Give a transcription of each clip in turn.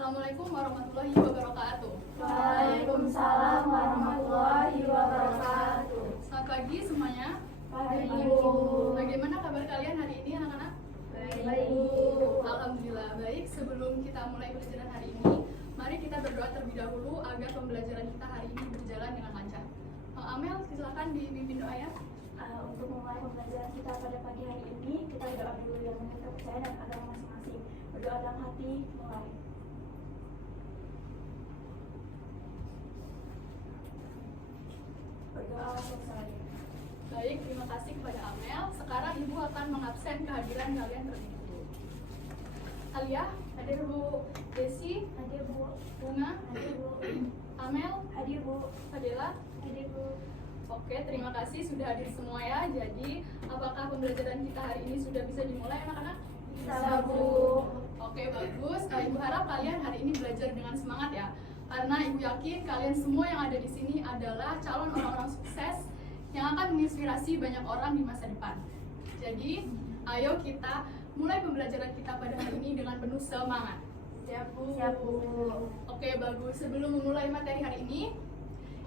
Assalamualaikum warahmatullahi wabarakatuh. Waalaikumsalam warahmatullahi wabarakatuh. Selamat pagi semuanya. Pagi, Bu. Bagaimana kabar kalian hari ini anak-anak? Baik, Bu. Alhamdulillah baik. Sebelum kita mulai pelajaran hari ini, mari kita berdoa terlebih dahulu agar pembelajaran kita hari ini berjalan dengan lancar. Amel, silakan dipimpin doa ya. Untuk memulai pembelajaran kita pada pagi hari ini, kita berdoa dulu yang menurut kepercayaan dan agama masing-masing. Berdoa dalam hati, mulai. Berdoa selesai. Baik, terima kasih kepada Amel. Sekarang Ibu akan mengabsen kehadiran kalian terlebih dahulu. Alia, hadir Bu. Desi, Hadir, Bu. Bunga, Hadir, Bu. Amel, Hadir, Bu. Fadela. Hadir, Bu. Oke, terima kasih sudah hadir semua ya. Jadi, apakah pembelajaran kita hari ini sudah bisa dimulai anak-anak? Bisa, Bu. Oke, bagus. Ibu harap kalian hari ini belajar dengan semangat ya. Karena Ibu yakin kalian semua yang ada di sini adalah calon orang-orang sukses yang akan menginspirasi banyak orang di masa depan. Jadi, ayo kita mulai pembelajaran kita pada hari ini dengan penuh semangat. Siap, Bu. Siap, Bu. Oke, bagus. Sebelum memulai materi hari ini,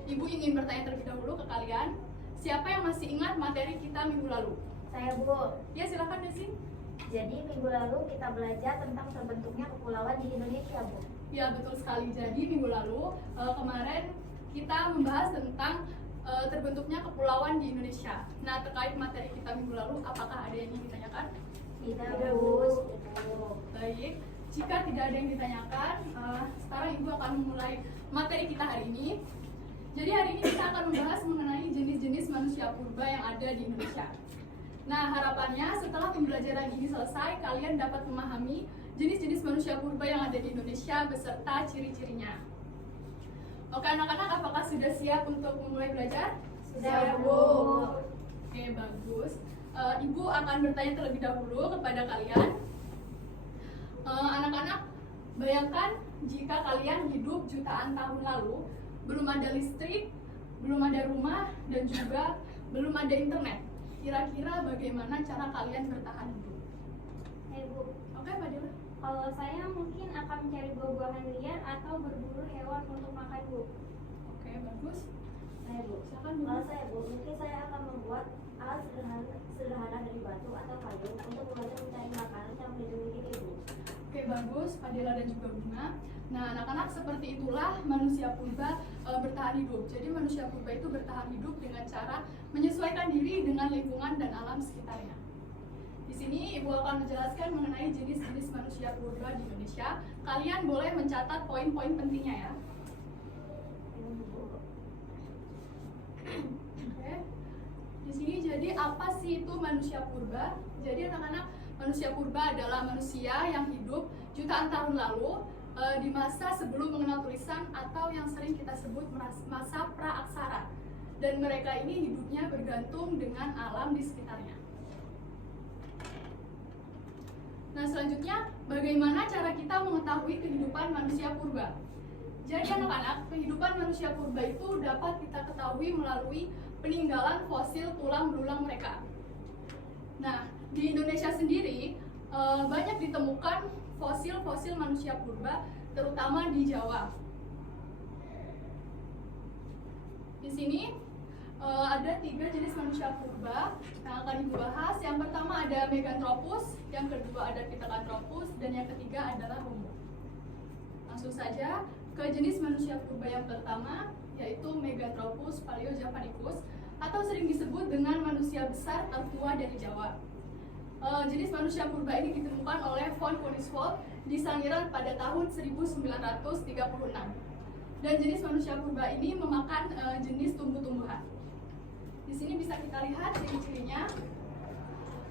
Ibu ingin bertanya terlebih dahulu ke kalian, siapa yang masih ingat materi kita minggu lalu? Saya, Bu. Ya, silakan Desi. Jadi minggu lalu kita belajar tentang terbentuknya kepulauan di Indonesia, Bu. Ya, betul sekali. Jadi minggu lalu kemarin kita membahas tentang terbentuknya kepulauan di Indonesia. Nah, terkait materi kita minggu lalu, apakah ada yang ingin ditanyakan? Tidak, Bu. Baik, jika tidak ada yang ditanyakan, sekarang Ibu akan memulai materi kita hari ini. Jadi hari ini kita akan membahas mengenai jenis-jenis manusia purba yang ada di Indonesia. Nah, harapannya setelah pembelajaran ini selesai, kalian dapat memahami jenis-jenis manusia purba yang ada di Indonesia beserta ciri-cirinya. Oke anak-anak, apakah sudah siap untuk memulai belajar? Sudah, Bu. Oke, bagus. Ibu akan bertanya terlebih dahulu kepada kalian. Anak-anak, bayangkan jika kalian hidup jutaan tahun lalu, belum ada listrik, belum ada rumah, dan juga belum ada internet. Kira-kira bagaimana cara kalian bertahan hidup? Bu. Oke, Fadila. Kalau saya mungkin akan mencari buah-buahan liar atau berburu hewan untuk makan, Bu. Oke, bagus. Saya, Bu. Silakan, Bu. Kalau saya, Bu, mungkin saya akan membuat alat sederhana dari batu atau kayu untuk membantu mencari makanan yang melindungi diri, Bu. Oke, bagus, Fadila dan juga Bunga. Nah, anak-anak, seperti itulah manusia purba bertahan hidup. Jadi manusia purba itu bertahan hidup dengan cara menyesuaikan diri dengan lingkungan dan alam sekitarnya. Di sini Ibu akan menjelaskan mengenai jenis-jenis manusia purba di Indonesia. Kalian boleh mencatat poin-poin pentingnya ya. Oke. Di sini jadi apa sih itu manusia purba? Jadi anak-anak, manusia purba adalah manusia yang hidup jutaan tahun lalu di masa sebelum mengenal tulisan atau yang sering kita sebut masa praaksara. Dan mereka ini hidupnya bergantung dengan alam di sekitarnya. Nah, selanjutnya bagaimana cara kita mengetahui kehidupan manusia purba? Jadi anak-anak, kehidupan manusia purba itu dapat kita ketahui melalui peninggalan fosil tulang belulang mereka. Nah, di Indonesia sendiri banyak ditemukan fosil-fosil manusia purba, terutama di Jawa. Di sini ada 3 jenis manusia purba yang akan Ibu bahas. Yang pertama ada Meganthropus, yang kedua ada Pithecanthropus, dan yang ketiga adalah Homo. Langsung saja ke jenis manusia purba yang pertama, yaitu Meganthropus paleojavanicus, atau sering disebut dengan manusia besar tertua dari Jawa. Jenis manusia purba ini ditemukan oleh von Koningswald di Sangiran pada tahun 1936. Dan jenis manusia purba ini memakan jenis tumbuh-tumbuhan. Di sini bisa kita lihat ciri-cirinya,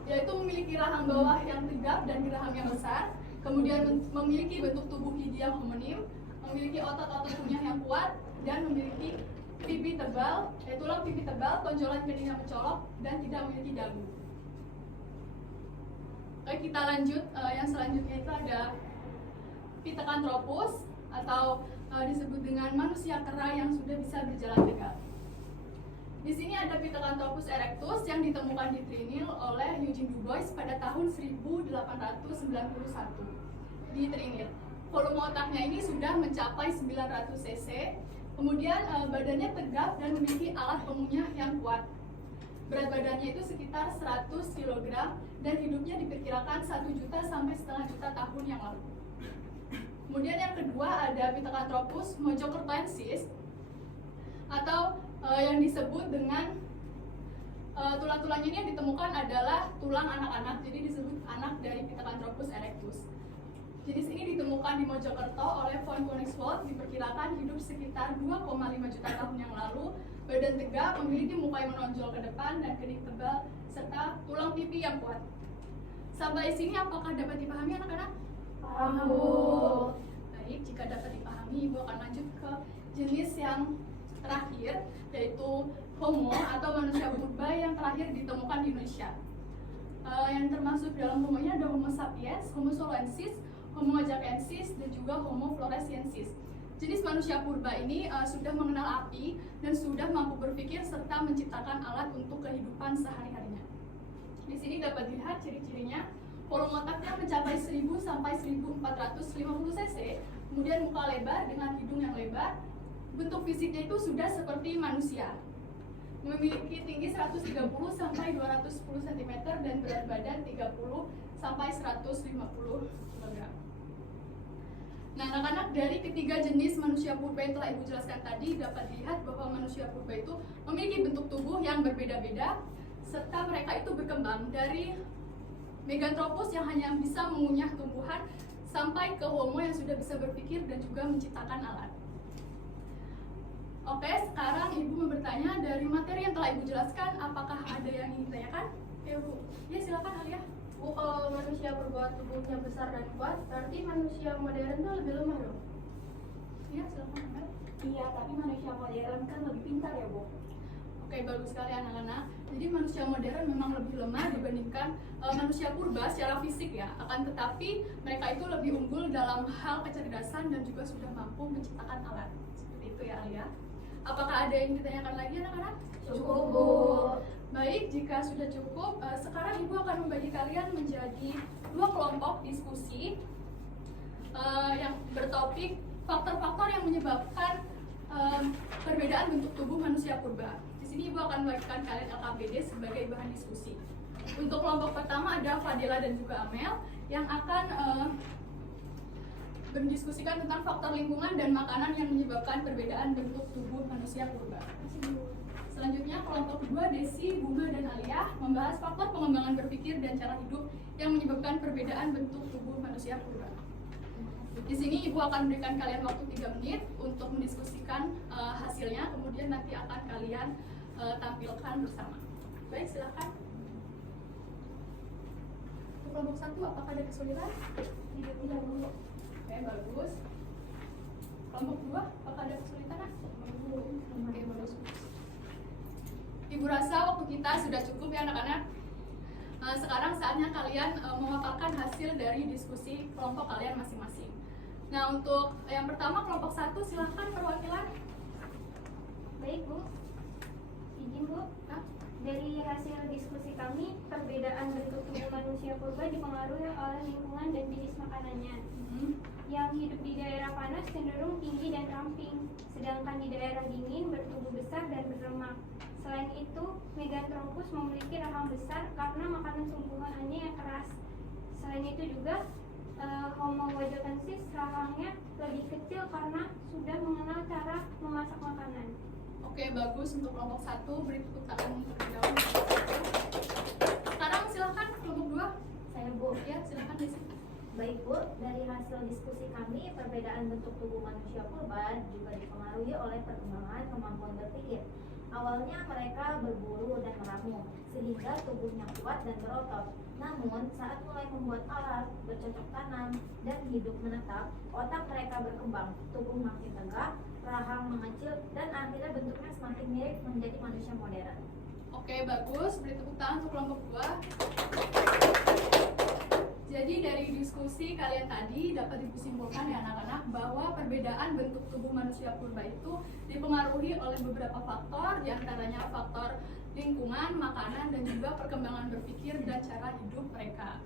yaitu memiliki rahang bawah yang tegap dan geraham yang besar, kemudian memiliki bentuk tubuh gigi yang homonim, memiliki otot-otot tubuhnya yang kuat, dan memiliki pipi tebal, tulang pipi tebal, tonjolan kening yang mencolok, dan tidak memiliki dagu. Oke, kita lanjut. Yang selanjutnya itu ada Pithecanthropus, atau disebut dengan manusia kera yang sudah bisa berjalan tegak. Di sini ada Pithecanthropus erectus yang ditemukan di Trinil oleh Eugene Du Bois pada tahun 1891 di Trinil. volume otaknya ini sudah mencapai 900 cc. Kemudian badannya tegap dan memiliki alat pengunyah yang kuat. Berat badannya itu sekitar 100 kg dan hidupnya diperkirakan 1 juta sampai setengah juta tahun yang lalu. Kemudian yang kedua ada Pithecanthropus mojokertoensis atau yang disebut dengan tulang-tulangnya ini yang ditemukan adalah tulang anak-anak, jadi disebut anak dari Pithecanthropus erectus. Jenis ini ditemukan di Mojokerto oleh von Koningswald, diperkirakan hidup sekitar 2,5 juta tahun yang lalu, badan tegap, memiliki muka yang menonjol ke depan dan kening tebal, serta tulang pipi yang kuat. Sampai sini apakah dapat dipahami anak-anak? Paham. Baik, jika dapat dipahami, Ibu akan lanjut ke jenis yang terakhir, yaitu Homo atau manusia purba yang terakhir ditemukan di Indonesia. Yang termasuk dalam Homo ini ada Homo sapiens, Homo soloensis, Homo ajacensis, dan juga Homo floresiensis. Jenis manusia purba ini sudah mengenal api dan sudah mampu berpikir serta menciptakan alat untuk kehidupan sehari-harinya. Di sini dapat dilihat ciri-cirinya. Volume otaknya mencapai 1000 sampai 1450 cc, kemudian muka lebar dengan hidung yang lebar. Bentuk fisiknya itu sudah seperti manusia. Memiliki tinggi 130 sampai 210 cm dan berat badan 30 sampai 150 kg. Nah, anak-anak, dari ketiga jenis manusia purba yang telah Ibu jelaskan tadi dapat dilihat bahwa manusia purba itu memiliki bentuk tubuh yang berbeda-beda serta mereka itu berkembang dari Meganthropus yang hanya bisa mengunyah tumbuhan sampai ke Homo yang sudah bisa berpikir dan juga menciptakan alat. Oke, sekarang Ibu mau bertanya dari materi yang telah Ibu jelaskan, apakah ada yang ingin ditanyakan? Ya Bu, ya silakan Alia. Bu, kalau manusia purba tubuhnya besar dan kuat, berarti manusia modern tuh lebih lemah dong? Iya, silakan Amel. Iya, tapi manusia modern kan lebih pintar ya, Bu. Oke, bagus sekali anak-anak. Jadi manusia modern memang lebih lemah dibandingkan manusia purba secara fisik ya. Akan tetapi mereka itu lebih unggul dalam hal kecerdasan dan juga sudah mampu menciptakan alat. Seperti itu ya Alia. Apakah ada yang ditanyakan lagi anak-anak? Cukup, Bu. Baik, jika sudah cukup, sekarang Ibu akan membagi kalian menjadi 2 kelompok diskusi yang bertopik faktor-faktor yang menyebabkan perbedaan bentuk tubuh manusia purba. Di sini Ibu akan membagikan kalian LKPD sebagai bahan diskusi. Untuk kelompok pertama ada Fadela dan juga Amel yang akan berdiskusikan tentang faktor lingkungan dan makanan yang menyebabkan perbedaan bentuk tubuh manusia purba. Selanjutnya kelompok kedua Desi, Bunga, dan Alia membahas faktor pengembangan berpikir dan cara hidup yang menyebabkan perbedaan bentuk tubuh manusia purba. Di sini Ibu akan memberikan kalian waktu 3 menit untuk mendiskusikan hasilnya, kemudian nanti akan kalian tampilkan bersama. Baik, silakan. Untuk kelompok 1, apakah ada kesulitan? Tidak dulu. Oke, bagus. Kelompok 2, apakah ada kesulitan? Oke, bagus. Ibu rasa waktu kita sudah cukup ya anak-anak. Sekarang saatnya kalian memaparkan hasil dari diskusi kelompok kalian masing-masing. Nah, untuk yang pertama kelompok 1, silahkan perwakilan. Baik, Bu. Izin, Bu. Dari hasil diskusi kami, perbedaan bentuk tubuh manusia purba dipengaruhi oleh lingkungan dan jenis makanannya. Yang hidup di daerah panas cenderung tinggi dan ramping, sedangkan di daerah dingin bertubuh besar dan berlemak. Selain itu, Meganthropus memiliki rahang besar karena makanan tumbuhannya yang keras. Selain itu juga, Homo ajacensis rahangnya lebih kecil karena sudah mengenal cara memasak makanan. Oke, bagus untuk kelompok 1. Beri tepuk tangan untuk jawab. Sekarang silahkan kelompok 2. Saya, Bu. Ya, silahkan Desi. Baik, Bu, dari hasil diskusi kami, perbedaan bentuk tubuh manusia purba juga dipengaruhi oleh perkembangan kemampuan berpikir. Awalnya mereka berburu dan meramu, sehingga tubuhnya kuat dan berotot. Namun, saat mulai membuat alat, bercocok tanam, dan hidup menetap, otak mereka berkembang, tubuh makin tegak, rahang mengecil, dan akhirnya bentuknya semakin mirip menjadi manusia modern. Oke, bagus. Beri tepuk tangan untuk kelompok 2. Jadi dari diskusi kalian tadi dapat disimpulkan ya anak-anak bahwa perbedaan bentuk tubuh manusia purba itu dipengaruhi oleh beberapa faktor, diantaranya faktor lingkungan, makanan, dan juga perkembangan berpikir dan cara hidup mereka.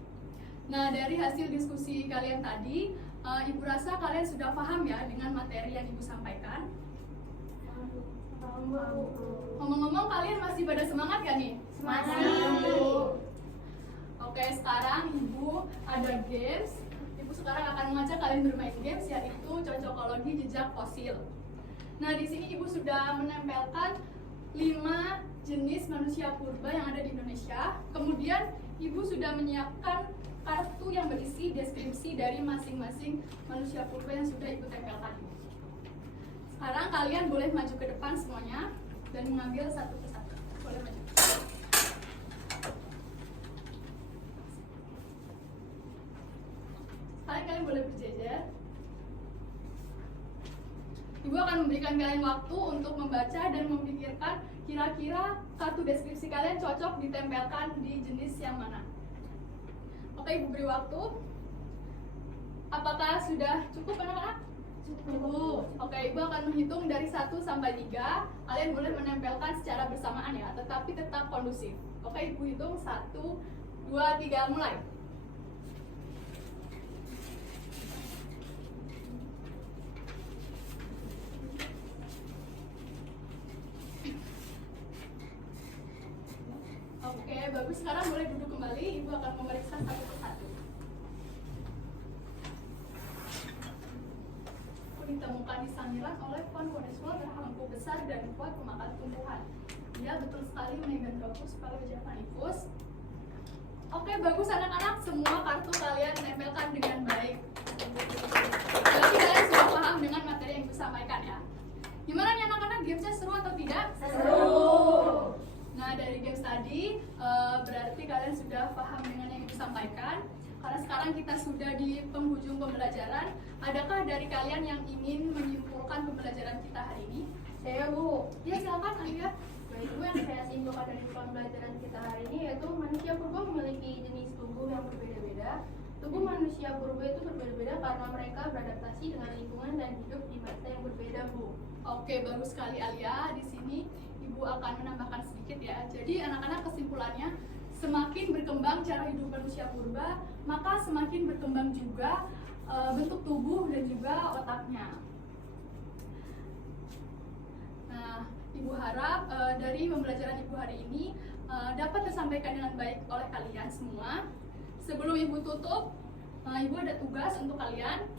Nah, dari hasil diskusi kalian tadi Ibu rasa kalian sudah paham ya dengan materi yang Ibu sampaikan. Ngomong-ngomong, kalian masih pada semangat gak nih? Masih. Oke, sekarang Ibu ada games. Ibu sekarang akan mengajak kalian bermain games, yaitu cocokologi jejak fosil. Nah, di sini Ibu sudah menempelkan 5 jenis manusia purba yang ada di Indonesia. Kemudian Ibu sudah menyiapkan kartu yang berisi deskripsi dari masing-masing manusia purba yang sudah Ibu tempelkan. Sekarang kalian boleh maju ke depan semuanya dan mengambil satu persatu. Boleh maju. Sekarang kalian boleh berjejer. Ibu akan memberikan kalian waktu untuk membaca dan memikirkan kira-kira kartu deskripsi kalian cocok ditempelkan di jenis yang mana. Oke, Ibu beri waktu. Apakah sudah cukup anak-anak? Cukup. Oke, Ibu akan menghitung dari 1 sampai 3. Kalian boleh menempelkan secara bersamaan ya, tetapi tetap kondusif. Oke, Ibu hitung 1, 2, 3, mulai. Oke, bagus. Sekarang boleh duduk kembali. Ibu akan memeriksa satu persatu. Ditemukan di Sangiran oleh Von Coneswell berhampu besar dan kuat pemakan tumbuhan. Dia betul sekali Meganthropus paleojapanicus. Oke, bagus anak-anak. Semua kartu kalian tempelkan dengan baik. Berarti kalian sudah paham dengan materi yang Ibu sampaikan ya. Gimana nih anak-anak, gamesnya seru atau tidak? Seru. Nah, dari games tadi berarti kalian sudah paham dengan yang Ibu sampaikan. Karena sekarang kita sudah di penghujung pembelajaran. Adakah dari kalian yang ingin menyimpulkan pembelajaran kita hari ini? Saya, Bu. Ya, silakan Alia. Baik, Bu, yang saya simpulkan dari pembelajaran kita hari ini yaitu manusia purba memiliki jenis tubuh yang berbeda-beda. Tubuh manusia purba itu berbeda-beda karena mereka beradaptasi dengan lingkungan dan hidup di masa yang berbeda, Bu. Oke, bagus sekali Alia. Di sini Ibu akan menambahkan sedikit ya. Jadi anak-anak kesimpulannya, semakin berkembang cara hidup manusia purba, maka semakin berkembang juga bentuk tubuh dan juga otaknya. Nah, Ibu harap dari pembelajaran Ibu hari ini dapat tersampaikan dengan baik oleh kalian semua. Sebelum Ibu tutup, Ibu ada tugas untuk kalian.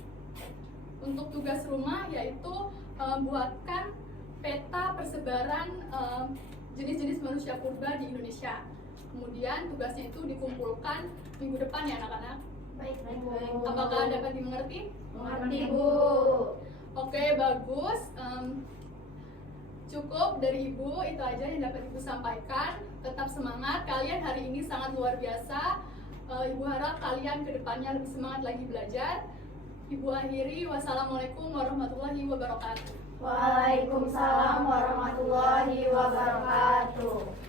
Untuk tugas rumah yaitu buatkan peta persebaran jenis-jenis manusia purba di Indonesia. Kemudian tugasnya itu dikumpulkan minggu depan ya anak-anak. Baik, Bu. Apakah dapat dimengerti? Mengerti, Bu. Oke, bagus. Cukup dari Ibu, itu aja yang dapat Ibu sampaikan. Tetap semangat, kalian hari ini sangat luar biasa. Ibu harap kalian kedepannya lebih semangat lagi belajar. Ibu akhiri, wassalamualaikum warahmatullahi wabarakatuh. Waalaikumsalam warahmatullahi wabarakatuh.